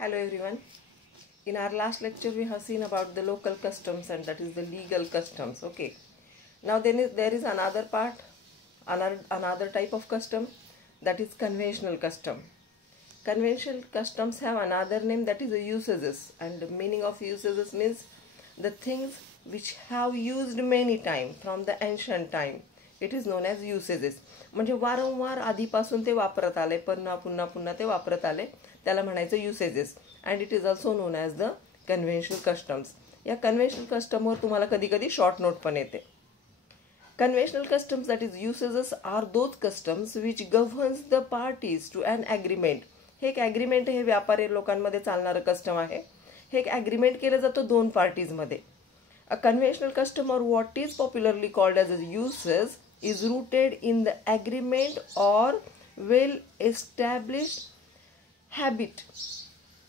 Hello everyone. In our last lecture we have seen about the local customs, and that is the legal customs. Okay. Now there is another part, another type of custom, that is conventional custom. Conventional customs have another name, that is the usages, and the meaning of usages means the things which have used many time from the ancient time. It is known as usages. म्हणजे वारंवार आधीपासून ते वापरत आले, पुन्हा पुन्हा पुन्हा ते वापरत आले, त्याला म्हणायचं usages. And it is also known as the conventional customs. या कन्व्हेन्शनल कस्टमवर तुम्हाला कधी कधी शॉर्ट नोट पण येते. Conventional customs, that is usages, are those customs which governs the parties to an agreement. हे एक ॲग्रीमेंट, हे व्यापारी लोकांमध्ये चालणारं कस्टम आहे. हे एक ॲग्रीमेंट केलं जातं दोन पार्टीजमध्ये. A conventional custom, or what is popularly called as a usage, is rooted in the agreement or well established habit.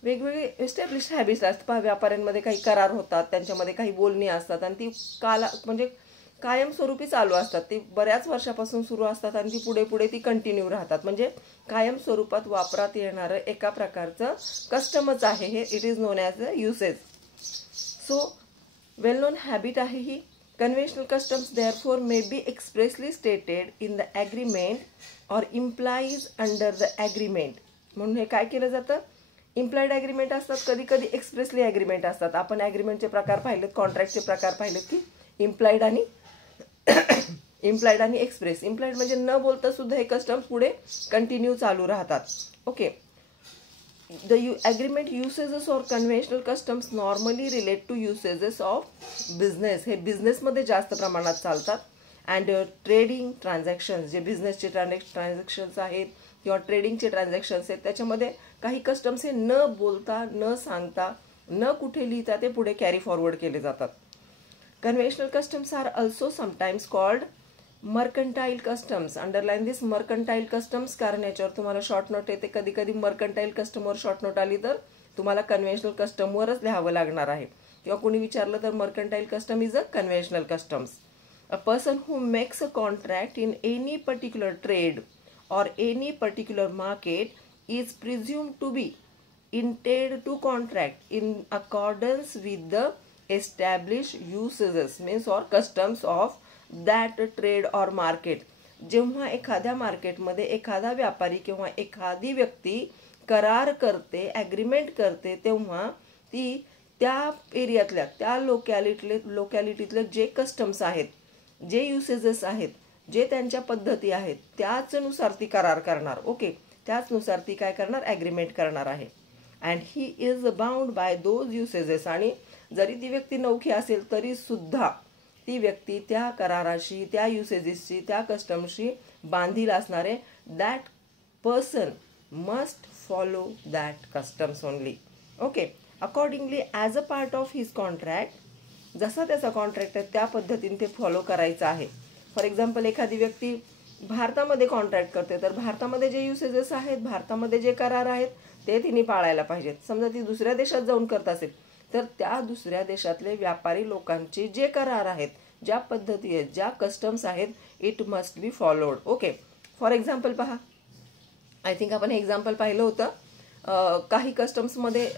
वेगवेगळे एस्टॅब्लिश्ड हॅबिट्स असतात. व्यापाऱ्यांमध्ये काही करार होतात, त्यांच्यामध्ये काही बोलणी असतात आणि ती म्हणजे कायमस्वरूपी चालू असतात. ती बऱ्याच वर्षापासून सुरू असतात आणि ती पुढे पुढे ती कंटिन्यू राहतात. म्हणजे कायम स्वरूपात वापरात येणारं एका प्रकारचं कस्टमच आहे हे. It is non as a usage. So well non habit आहे ही. Conventional customs therefore may be expressly stated in the agreement or implies under the agreement. म्हणून हे काय केलं जातं, इम्प्लाइड ॲग्रीमेंट असतात, कधी कधी एक्सप्रेसली ॲग्रीमेंट असतात. आपण ॲग्रीमेंटचे प्रकार पाहिलेत, कॉन्ट्रॅक्टचे प्रकार पाहिलेत की इम्प्लाइड आणि एक्सप्रेस. इम्प्लाइड म्हणजे न बोलता सुद्धा हे कस्टम्स पुढे कंटिन्यू चालू राहतात. Okay. The agreement usages or conventional customs normally relate to usages of business. हे बिझनेसमध्ये जास्त प्रमाणात चालतात. अँड ट्रेडिंग ट्रान्झॅक्शन्स, जे बिझनेसचे ट्रान्झॅक्शन्स आहेत किंवा ट्रेडिंगचे ट्रान्झॅक्शन्स आहेत, त्याच्यामध्ये काही कस्टम्स हे न बोलता, न सांगता, न कुठे लिहिता ते पुढे कॅरी फॉरवर्ड केले जातात. Conventional customs are also sometimes called mercantile customs. Underline this mercantile customs, कारण याच्यावर तुम्हाला शॉर्ट नोट येते. कधी कधी मर्कंटाईल कस्टमवर शॉर्ट नोट आली तर तुम्हाला कन्व्हेन्शनल कस्टमवरच लिहावं लागणार आहे. किंवा कोणी विचारलं तर mercantile custom is a conventional customs. A person who makes a contract in any particular trade or any particular market is presumed to be intended to contract in accordance with the established usages, means or customs of that trade or market. जेव्हा एखाद्या मार्केटमध्ये एखादा व्यापारी किंवा एखादी व्यक्ती करार करते, ॲग्रीमेंट करते, तेव्हा ती त्या एरियातल्या, त्या लोकॅलिटीतले जे कस्टम्स आहेत, जे युसेजेस आहेत, जे त्यांच्या पद्धती आहेत, त्याचनुसार ती करार करणार. ओके. त्याचनुसार ती काय करणार, ॲग्रीमेंट करणार आहे. And he is bound by those usages. आणि जरी ती व्यक्ती नवखी असेल तरी सुद्धा ती व्यक्ती त्या कराराशी, त्या युसेजेसशी, त्या कस्टमशी बांधील असणारे. That person must follow that customs only. Okay. Accordingly as a part of his contract, जसा त्याचा कॉन्ट्रॅक्ट आहे त्या पद्धतीने ते फॉलो करायचं आहे. फॉर एक्झाम्पल, एखादी व्यक्ती भारतामध्ये कॉन्ट्रॅक्ट करते तर भारतामध्ये जे युसेजेस आहेत, भारतामध्ये जे करार आहेत ते तिने पाळायला पाहिजेत. समजा ती दुसऱ्या देशात जाऊन करत असेल तर त्या दुसऱ्या देशातले व्यापारी लोकांचे जे करार आहेत, ज्या पद्धती आहेत, ज्या कस्टम्स आहेत, it must be followed. Okay. For example पहा, आय थिंक आपण हे एक्झाम्पल पाहिलं होतं. काही कस्टम्समध्ये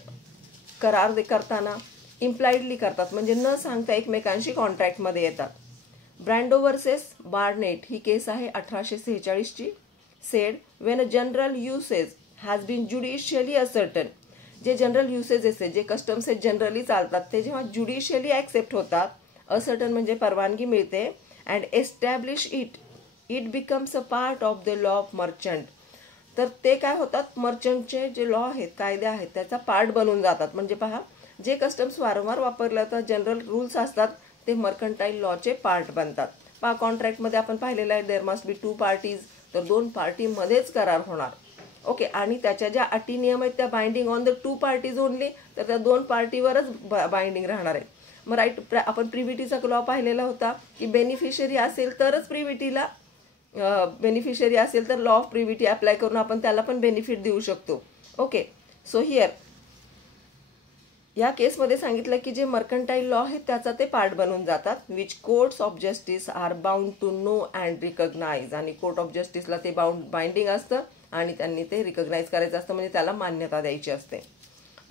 करार करताना इम्प्लाइडली करतात, म्हणजे न सांगता एकमेकांशी कॉन्ट्रॅक्टमध्ये येतात. ब्रँडो वर्सेस बार्नेट ही केस आहे 1846ची. Said when a general usage has been judicially ascertained. जे जनरल युसेजेस आहेत, जे कस्टम्स आहेत, जनरली चालतात, ते जेव्हा ज्युडिशियली ॲक्सेप्ट होतात, असर्टन म्हणजे परवानगी मिळते, and establish it becomes a part of the law of merchant. तर ते काय होतात, मर्चंटचे जे लॉ आहेत, कायदे आहेत, त्याचा पार्ट बनून जातात. म्हणजे पहा, जे कस्टम्स वारंवार वापरले जातात, जनरल रूल्स असतात, ते मर्कंटाईल लॉचे पार्ट बनतात. पहा, कॉन्ट्रॅक्टमध्ये आपण पाहिलेलं आहे, देअर मस्ट बी 2 पार्टीज. तर 2 पार्टीमध्येच करार होणार. ओके. आणि त्याच्या ज्या अटी नियम आहेत त्या binding on the 2 parties only. तर त्या 2 पार्टीवरच बाइंडिंग राहणार आहे. मग राईट, आपण प्रिव्हिटीचा लॉ पाहिलेला होता की बेनिफिशियरी असेल तरच प्रिव्हिटीला, बेनिफिशियरी असेल तर लॉ ऑफ प्रिव्हिटी अप्लाय करून आपण त्याला पण बेनिफिट देऊ शकतो. ओके. सो हिअर या केसमध्ये सांगितलं की जे मर्कंटाईल लॉ आहेत त्याचा ते पार्ट बनून जातात, which courts of justice are bound to know and recognise. आणि कोर्ट ऑफ जस्टिसला ते बाइंडिंग असतं आणि त्यांनी ते रिकग्नाइज करायचं असतं, म्हणजे त्याला मान्यता द्यायची असते.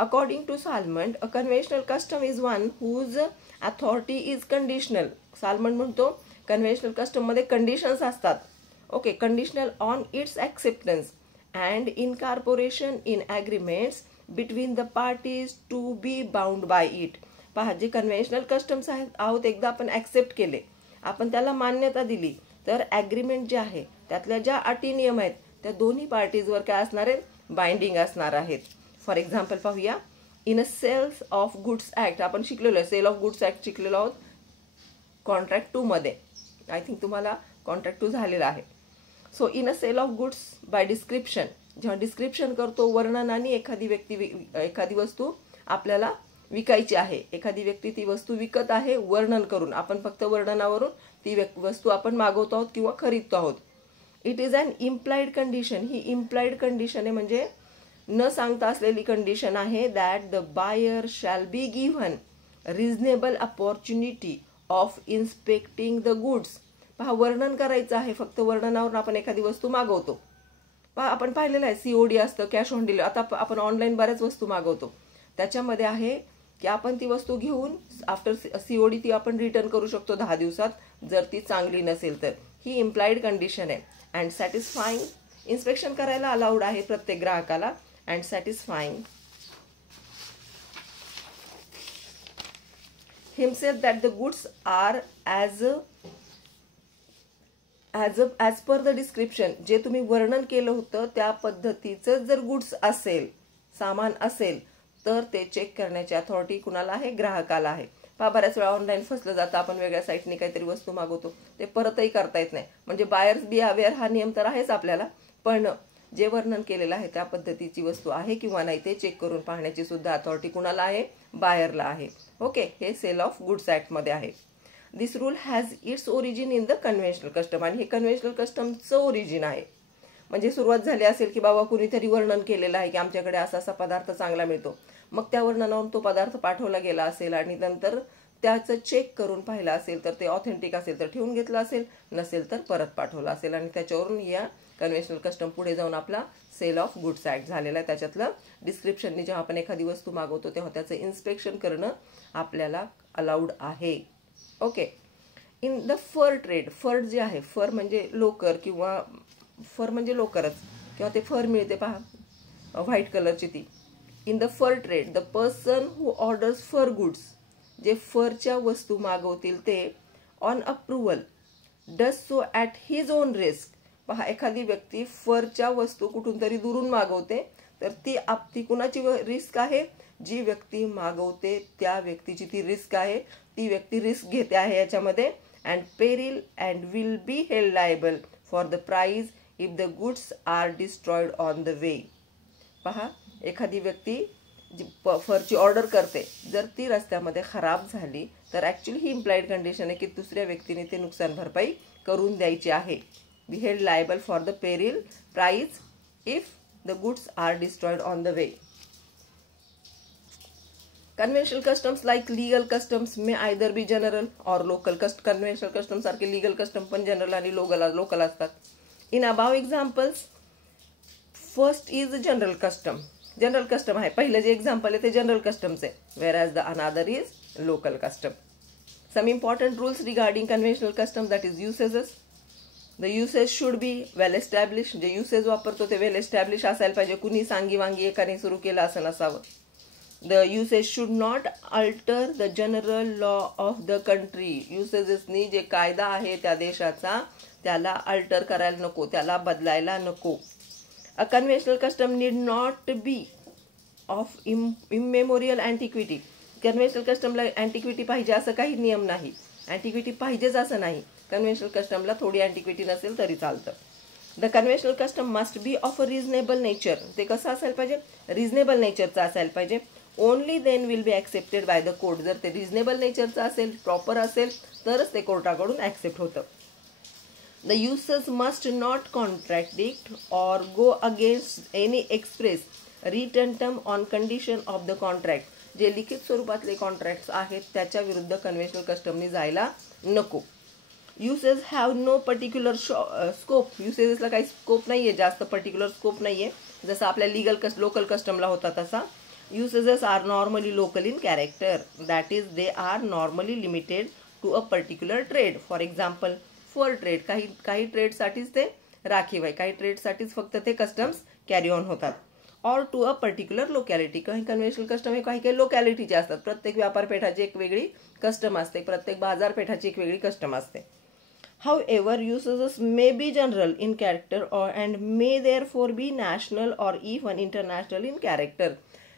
According to Salmond, a conventional custom is one whose authority is conditional. Salmond म्हणतो conventional custom मध्ये conditions असतात. Okay, conditional on its acceptance and incorporation in agreements between the parties to be bound by it. पहा, जे conventional customs आहोत एकदा आपण accept केले, आपण त्याला मान्यता दिली, तर ॲग्रीमेंट जे आहे त्यातल्या ज्या अटी नियम आहेत त्या दोन्ही पार्टीजवर काय असणार आहेत, बाइंडिंग असणार आहेत. फॉर एक्झाम्पल पाहूया, in a sales of goods act आपण शिकलेलो आहे, सेल ऑफ गुड्स ॲक्ट शिकलेलो आहोत कॉन्ट्रॅक्ट 2 मध्ये. आय थिंक तुम्हाला कॉन्ट्रॅक्ट 2 झालेला आहे. So in a sale of goods by description, जेव्हा डिस्क्रिप्शन करतो वर्णनाने एखादी वस्तू आपल्याला विकायची आहे, एखादी व्यक्ती ती वस्तू विकत आहे वर्णन करून, आपण फक्त वर्णनावरून ती वस्तू आपण मागवतो आहोत किंवा खरीदतो आहोत. It is an implied condition, ही इम्प्लाइड कंडिशन आहे म्हणजे न सांगता असलेली कंडिशन आहे. That the buyer shall be given reasonable opportunity of inspecting the goods. पहा, वर्णन करायचं आहे, फक्त वर्णनावरून आपण एखादी वस्तू मागवतो. पहा, आपण पाहिलेलं आहे COD असतं, कॅश ऑन डिलिव्हरी. आता आपण ऑनलाईन बऱ्याच वस्तू मागवतो, त्याच्यामध्ये आहे की आपण ती वस्तू घेऊन आफ्टर COD ती आपण रिटर्न करू शकतो 10 दिवसात, जर ती चांगली नसेल तर. ही इम्प्लाइड कंडिशन आहे. अँड सॅटिस्फाईंग, इन्स्पेक्शन करायला अलाउड आहे प्रत्येक ग्राहकाला. And satisfying himself that the goods are as per the description, जे तुम्ही वर्णन केलं होतं त्या पद्धतीचं जर गुड्स असेल, सामान असेल, तर ते चेक करण्याची अथॉरिटी कुणाला आहे, ग्राहकाला आहे. पहा, बऱ्याच वेळा ऑनलाईन फसलं जातं, आपण वेगळ्या साईटने काहीतरी वस्तू मागवतो, ते परतही करता येत नाही. म्हणजे बायर्स बिहेवियर हा नियम तर आहेच आपल्याला, पण जे वर्णन केलेलं आहे त्या पद्धतीची वस्तू आहे किंवा नाही ते चेक करून पाहण्याची सुद्धा अथॉरिटी कुणाला आहे, बायरला आहे. ओके, हे सेल ऑफ गुड्स ॲक्टमध्ये आहे. This rule has its origin in the conventional custom, आणि हे कन्व्हेन्शनल कस्टमचं ओरिजिन आहे. म्हणजे सुरुवात झाली असेल की बाबा कुणीतरी वर्णन केलेलं आहे की आमच्याकडे असा असा पदार्थ चांगला मिळतो, मग त्या वर्णनावरून तो पदार्थ पाठवला गेला असेल आणि नंतर त्याचं चेक करून पाहिलं असेल, तर ते ऑथेंटिक असेल तर ठेवून घेतलं असेल, नसेल तर परत पाठवलं असेल, आणि त्याच्यावरून या कन्व्हेन्शनल कस्टम पुढे जाऊन आपला सेल ऑफ गुड्स ॲक्ट झालेला आहे. त्याच्यातलं डिस्क्रिप्शनने जेव्हा आपण एखादी वस्तू मागवतो तेव्हा त्याचं इन्स्पेक्शन करणं आपल्याला अलाउड आहे. Okay, in the fur trade, fur जे आहे, फर म्हणजे लोकर किंवा फर म्हणजे लोकरच किंवा ते फर मिळते पहा व्हाईट कलरची ती. In the fur trade the person who orders fur goods, जे फरच्या वस्तू मागवतील ते on approval does so at his own risk. पहा, एखादी व्यक्ती फरच्या वस्तू कुठून तरी दुरून मागवते, तर ती कुणाची रिस्क आहे, जी व्यक्ती मागवते त्या व्यक्तीची ती रिस्क आहे, ती व्यक्ती रिस्क घेते आहे याच्यामध्ये. And peril and will be held liable for the price if the goods are destroyed on the way. पहा, एखादी व्यक्ती जी फरची ऑर्डर करते, जर ती रस्त्यामध्ये खराब झाली तर ॲक्च्युली ही इम्प्लाइड कंडिशन आहे की दुसऱ्या व्यक्तीने ते नुकसान भरपाई करून द्यायची आहे. Be held liable for the peril price if the goods are destroyed on the way. Conventional customs like legal customs may either be general or local. Conventional customs सारखे legal custom पण general आणि local असतात. In above examples, first is general custom. General custom आहे, पहिलं जे example आहे ते general customs आहे, whereas the another is local custom. Some important rules regarding conventional customs, that is usages. The usage should be well established. जे usage वापरतो ते well established असायला पाहिजे, कुणी सांगी वांगी एकाने सुरू केलं असं नसावं. The usage should not alter the general law of the country. Usagesनी जे कायदा आहे त्या देशाचा त्याला अल्टर करायला नको, त्याला बदलायला नको. A conventional custom need not be of immemorial antiquity. Conventional customला antiquity पाहिजे असं काही नियम नाही, antiquity पाहिजेच असं नाही. Conventional customला थोडी antiquity नसेल तरी चालतं. The conventional custom must be of a reasonable nature. ते कसं असायला पाहिजे, रिझनेबल नेचरचं असायला पाहिजे. Only then will be accepted by the court. जर ते रिझनेबल नेचरचं असेल, प्रॉपर असेल, तरच ते कोर्टाकडून ॲक्सेप्ट होतं. The uses must not contradict or go against any express written term on condition of the contract. जे लिखित स्वरूपातले कॉन्ट्रॅक्ट्स आहेत त्याच्या विरुद्ध कन्व्हेन्शनल कस्टमनी जायला नको. Uses have no particular scope. युसेसला काही स्कोप नाही आहे, जास्त पर्टिक्युलर स्कोप नाही आहे, जसं आपल्या लोकल कस्टमला होता तसा. usages are normally local in character, that is they are normally limited to a particular trade. For example, for trade, काही ट्रेडसाठीच ते राखीव आहे, काही ट्रेडसाठीच फक्त ते कस्टम्स कॅरी ऑन होतात. Or to a particular locality, काही कन्व्हेन्शनल कस्टम हे काही लोकॅलिटीचे असतात. प्रत्येक व्यापारपेठाची एक वेगळी कस्टम असते, प्रत्येक बाजारपेठाची एक वेगळी कस्टम असते. However, usages may be general in character and may therefore be national or even international in character.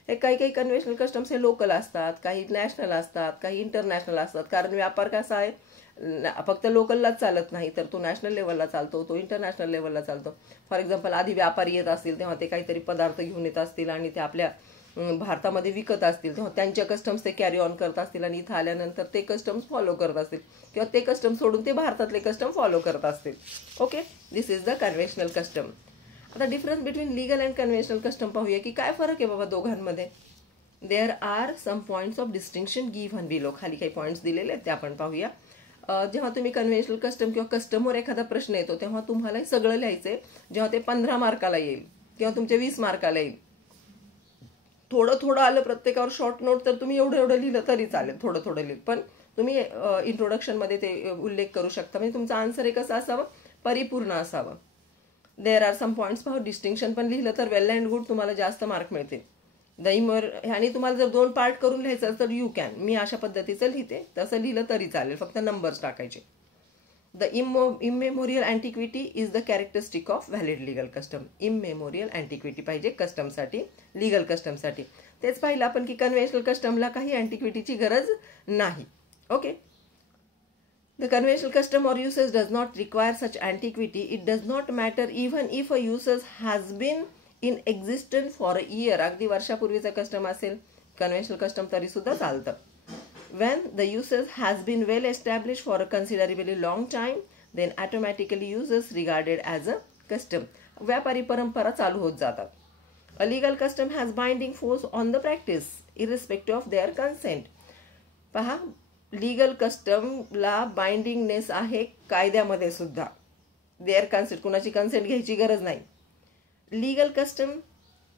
हे काही कन्व्हेन्शनल कस्टम्स हे लोकल असतात, काही नॅशनल असतात, काही इंटरनॅशनल असतात. कारण व्यापार कसा आहे, फक्त लोकललाच चालत नाही, तर तो नॅशनल लेवलला चालतो, तो इंटरनॅशनल लेवलला चालतो. फॉर एक्झाम्पल, आधी व्यापारी येत असतील तेव्हा ते काहीतरी पदार्थ घेऊन येत असतील आणि ते आपल्या भारतामध्ये विकत असतील, तेव्हा त्यांच्या कस्टम्स ते कॅरी ऑन करत असतील आणि इथं आल्यानंतर ते कस्टम्स फॉलो करत असतील, किंवा ते कस्टम सोडून ते भारतातले कस्टम फॉलो करत असतील. Okay, this is the conventional custom. आता difference between legal and conventional custom पाहूया की काय फरक आहे बाबा दोघांमध्ये. There are some points of distinction given below. खाली काही पॉईंट्स दिलेले आहेत ते आपण पाहूया. जेव्हा तुम्ही कन्व्हेन्शनल कस्टम किंवा कस्टमवर एखादा प्रश्न येतो तेव्हा तुम्हाला सगळं लिहायचंय. जेव्हा ते 15 मार्काला येईल किंवा तुमच्या 20 मार्काला येईल, थोडं आलं प्रत्येकावर शॉर्ट नोट, तर तुम्ही एवढं लिहिलं तरी चालेल, थोडं लिहिलं, पण तुम्ही इंट्रोडक्शनमध्ये ते उल्लेख करू शकता. म्हणजे तुमचं आन्सर हे कसं असावं, परिपूर्ण असावं. There are some points for distinction पण लिहिलं तर वेल अँड गुड, तुम्हाला जास्त मार्क मिळतील. आणि तुम्हाला जर 2 पार्ट करून लिहायचं तर यू कॅन. मी अशा पद्धतीचं लिहिते, तसं लिहिलं तरी चालेल, फक्त नंबर्स टाकायचे. The immemorial antiquity is the characteristic of valid legal custom. Immemorial antiquity पाहिजे कस्टमसाठी, लिगल कस्टमसाठी. तेच पाहिलं आपण की कन्व्हेन्शनल कस्टमला काही अँटिक्विटीची गरज नाही. Okay, the conventional custom or usage does not require such antiquity. It does not matter even if a usage has been in existence for a year. अगदी वर्षापूर्वीचा कस्टम असेल, कन्व्हेन्शनल कस्टम तरी सुद्धा चालतं. When the usage has been well established for a considerably long time, then automatically usage regarded as a custom. व्यापारी परंपरा चालू होत जातात. A legal custom has binding force on the practice irrespective of their consent. पहा, legal कस्टमला बाइंडिंगनेस आहे कायद्यामध्ये सुद्धा. There consent, कुणाची कन्सेंट घ्यायची गरज नाही. Legal custom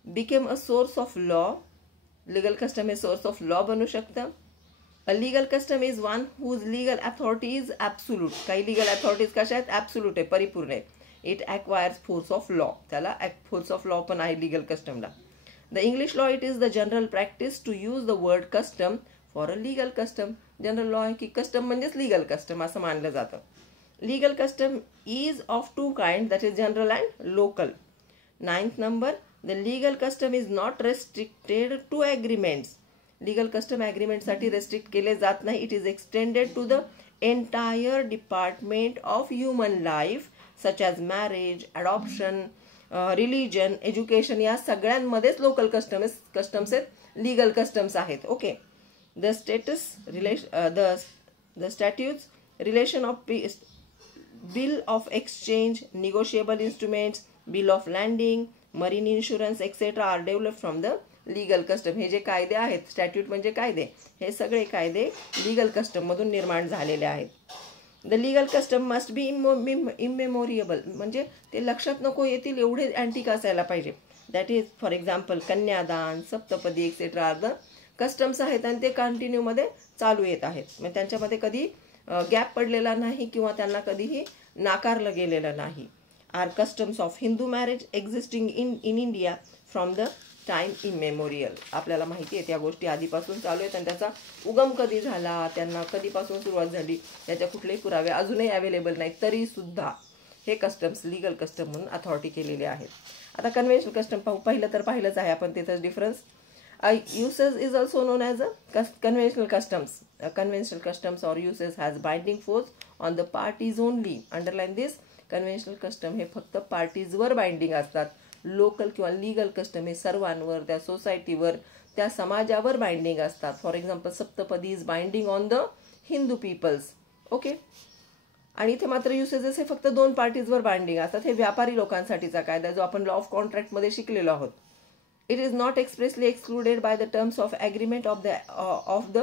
became a source of law. Legal custom हे सोर्स ऑफ लॉ बनू शकतं. A legal custom is one whose legal authority is absolute. काही लीगल अथॉरिटीज कशा आहेत, ॲब्सोल्यूट आहे, परिपूर्ण आहे. It acquires force of law, त्याला फोर्स ऑफ लॉ पण आहे लीगल कस्टमला. The English law it is the general practice to use the word custom for a legal custom. General law आहे की कस्टम म्हणजेच लीगल कस्टम असं मानलं जातं. Legal custom is of 2 kind, that is general and local. 9th number, the legal custom is not restricted to agreements. Legal custom ॲग्रीमेंटसाठी restrict केले जात नाही. It is extended to the entire department of human life such as marriage, adoption, religion, education, या सगळ्यांमध्येच local customs आहेत, legal customs आहेत. Okay, the statutes, relation of bill of exchange, negotiable instruments, bill of landing, marine insurance etc. are developed from the legal custom. हे जे कायदे आहेत, स्टॅट्यूट म्हणजे कायदे, हे सगळे कायदे लीगल कस्टम मधून निर्माण झालेले आहेत. The legal custom must be immemorial, म्हणजे ते लक्षात नको येतील एवढे अँटिक असायला पाहिजे. दॅट इज फॉर एक्झाम्पल कन्यादान, सप्तपदी एक्सेट्रा आर द कस्टम्स आहेत आणि ते कंटिन्यूमध्ये चालू येत आहेत. म्हणजे त्यांच्यामध्ये कधी गॅप पडलेला नाही किंवा त्यांना कधीही नाकारलं गेलेलं नाही. Are customs of Hindu marriage existing in India from the time immemorial. आपल्याला माहिती आहे त्या गोष्टी आधीपासून चालू आहेत आणि त्याचा उगम कधी झाला, त्यांना कधीपासून सुरुवात झाली, त्याच्या कुठलेही पुरावे अजूनही अवेलेबल नाहीत, तरी सुद्धा हे कस्टम्स लीगल कस्टम म्हणून अथॉरिटी केलेले आहेत. आता कन्व्हेन्शनल कस्टम पाहिलंच आहे आपण, तिथंच difference. Usage is also known as a conventional customs. Conventional customs or usage has binding force on the parties only. Underline this. Conventional custom हे फक्त पार्टीजवर बाइंडिंग असतात. लोकल किंवा लीगल कस्टम हे सर्वांवर, त्या सोसायटीवर, त्या समाजावर बाइंडिंग असतात. For example, Saptapadi is binding on the Hindu peoples. Okay, आणि इथे मात्र युसेजेस हे फक्त 2 पार्टीजवर बाइंडिंग असतात. हे व्यापारी लोकांसाठीचा कायदा जो आपण लॉ ऑफ कॉन्ट्रॅक्टमध्ये शिकलेलो आहोत. It is not expressly excluded by the terms of agreement of the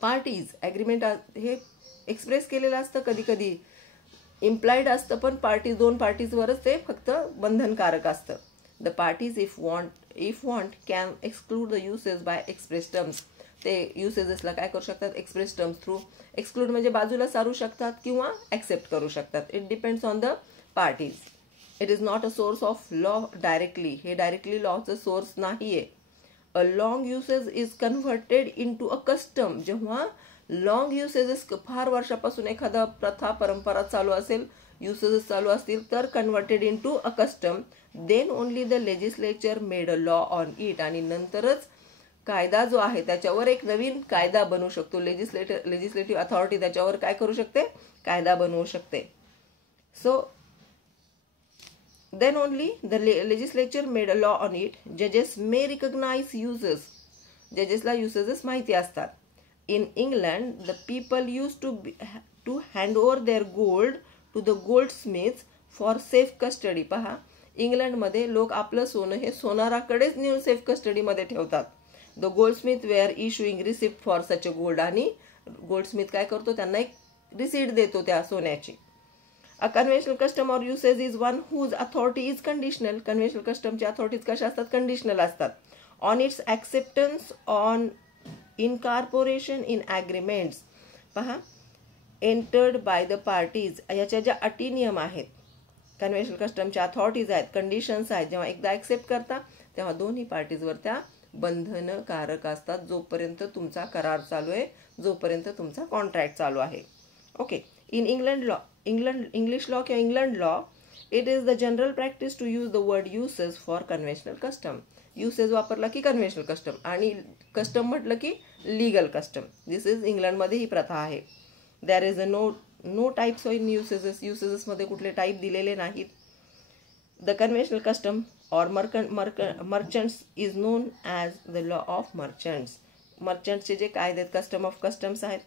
parties. Agreement हे एक्सप्रेस केलेलं असतं, कधी कधी इम्प्लाइड असतं, पण 2 पार्टीजवरच ते फक्त बंधनकारक असतं. The parties if want if want can exclude the uses by express terms. ते युसेजेसला काय करू शकतात, एक्सप्रेस टर्म्स थ्रू. एक्सक्लूड म्हणजे बाजूला सारू शकतात किंवा ॲक्सेप्ट करू शकतात. It depends on the parties. It is not a source of law directly. हे डायरेक्टली लॉचं सोर्स नाही आहे. A long usage is converted into a custom. जेव्हा लॉंग युसेजेस फार वर्षापासून एखादा प्रथा परंपरा चालू असेल, युसेजेस चालू असतील, तर converted into a custom, then only the legislature made a law on it. आणि नंतरच कायदा जो आहे त्याच्यावर एक नवीन कायदा बनवू शकतो. लेजिस्लेटिव्ह अथॉरिटी त्याच्यावर काय करू शकते, कायदा बनवू शकते. So then only the legislature made a law on it. Judges may recognize uses. Judgesला uses माहिती असतात. In England, the people used to hand over their gold to the goldsmiths for safe custody. पहा, इंग्लंडमध्ये लोक आपलं सोनं हे सोनाराकडेच नेऊन safe कस्टडीमध्ये ठेवतात. The goldsmith were issuing receipt for such a gold. आणि गोल्डस्मिथ काय करतो, त्यांना एक रिसिप्ट देतो त्या सोन्याची. A conventional custom or usage is one whose authority is conditional. Conventional custom ची authorities कशा असतात, कंडिशनल असतात. On its acceptance, on incorporation in agreements. पहा, entered by the parties. याच्या ज्या अटी नियम आहेत, कन्व्हेन्शनल कस्टमच्या अथॉरिटीज आहेत, कंडिशन्स आहेत, जेव्हा एकदा ॲक्सेप्ट करता तेव्हा दोन्ही पार्टीजवर त्या बंधनकारक असतात, जोपर्यंत तुमचा करार चालू आहे, जोपर्यंत तुमचा कॉन्ट्रॅक्ट चालू आहे. ओके. In English law किंवा England law, it is the general practice to use the word uses for conventional custom. Uses वापरला की conventional custom, आणि custom म्हटलं की legal custom. This is इंग्लंडमध्ये ही प्रथा आहे. There is no types in uses. Uses मध्ये कुठले टाईप दिलेले नाहीत. The conventional custom or merchants is known as the law of merchants. मर्चंट्सचे जे कायदे आहेत, कस्टम ऑफ कस्टम्स आहेत.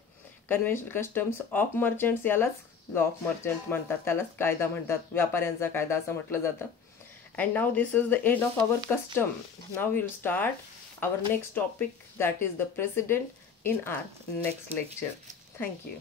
कन्व्हेन्शनल कस्टम्स ऑफ मर्चंट्स यालाच लॉ ऑफ मर्चंट म्हणतात, त्यालाच कायदा म्हणतात, व्यापाऱ्यांचा कायदा असं म्हटलं जातं. And now this is the end of our custom. Now will start our next topic, that is the precedent, in our next lecture. Thank you.